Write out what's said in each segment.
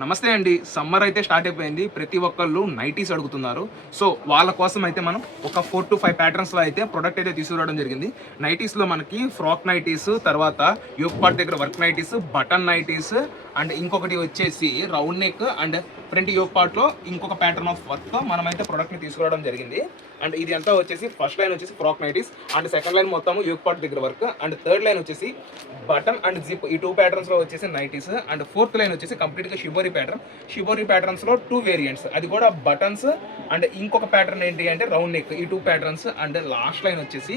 నమస్తే అండి. సమ్మర్ అయితే స్టార్ట్ అయిపోయింది. ప్రతి ఒక్కళ్ళు నైటీస్ అడుగుతున్నారు. సో వాళ్ళ కోసం అయితే మనం ఒక 4 to 5 ప్యాటర్న్స్‌లో అయితే ప్రొడక్ట్ అయితే తీసుకురావడం జరిగింది. నైటీస్‌లో మనకి ఫ్రాక్ నైటీస్, తర్వాత యోక్ పార్ట్ దగ్గర work nighties, button nighties and ఇంకొకటి వచ్చేసి round neck and front yoke పార్ట్‌లో ఇంకొక ప్యాటర్న్ ఆఫ్ వర్క్‌తో మనమైతే ప్రొడక్ట్‌ని తీసుకురావడం జరిగింది. అండ్ ఇది అంతా వచ్చేసి ఫస్ట్ లైన్ వచ్చేసి frock nighties and second line మొత్తం యోక్ పార్ట్ దగ్గర వర్క్ అండ్ థర్డ్ లైన్ వచ్చేసి బటన్ అండ్ జిప్ ఈ 2 ప్యాటర్న్స్‌లో వచ్చేసి నైటీస్ అండ్ ఫోర్త్ లైన్ వచ్చేసి కంప్లీట్‌గా షిబోరి ప్యాటర్న్స్లో 2 వేరియంట్స్, అది కూడా బటన్స్ అండ్ ఇంకొక ప్యాటర్న్ ఏంటి అంటే రౌండ్ నెక్, ఈ 2 ప్యాటర్న్స్ అండ్ లాస్ట్ లైన్ వచ్చేసి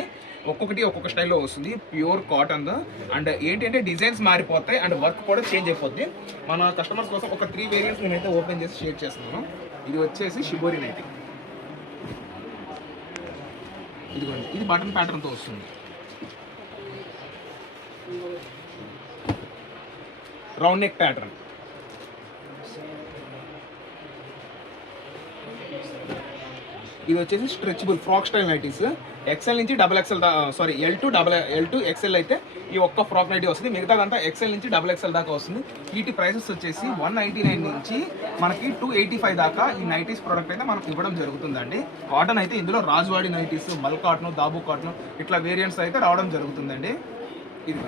ఒక్కొక్క స్టైల్లో వస్తుంది, ప్యూర్ కాటన్ అండ్ ఏంటంటే డిజైన్స్ మారిపోతాయి అండ్ వర్క్ కూడా చేంజ్ అయిపోద్ది. మన కస్టమర్స్ కోసం ఒక 3 వేరియంట్స్ నేనైతే ఓపెన్ చేసి షేర్ చేస్తున్నాను. ఇది వచ్చేసి షిబోరి నైటీ, ఇదిగోండి, ఇది బటన్ ప్యాటర్న్తో వస్తుంది. రౌండ్ నెక్ ప్యాటర్న్, ఇది వచ్చేసి stretchable frock style nighties. XL నుంచి XXL ఎల్ టు ఎక్సెల్ అయితే ఈ ఒక్క ఫ్రాక్ నైటీ వస్తుంది, మిగతాదంతా ఎక్సెల్ నుంచి XXL దాకా వస్తుంది. వీటి ప్రైసెస్ వచ్చేసి 199 నుంచి మనకి 285 దాకా ఈ నైటీస్ ప్రోడక్ట్ అయితే మనకు ఇవ్వడం జరుగుతుందండి. కాటన్ అయితే ఇందులో రాజ్వాడి నైటీస్, మల్ కాటన్, దాబు కాటన్ ఇట్లా వేరియంట్స్ అయితే రావడం జరుగుతుందండి. ఇది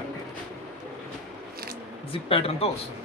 జిప్ ప్యాటర్న్తో వస్తుంది.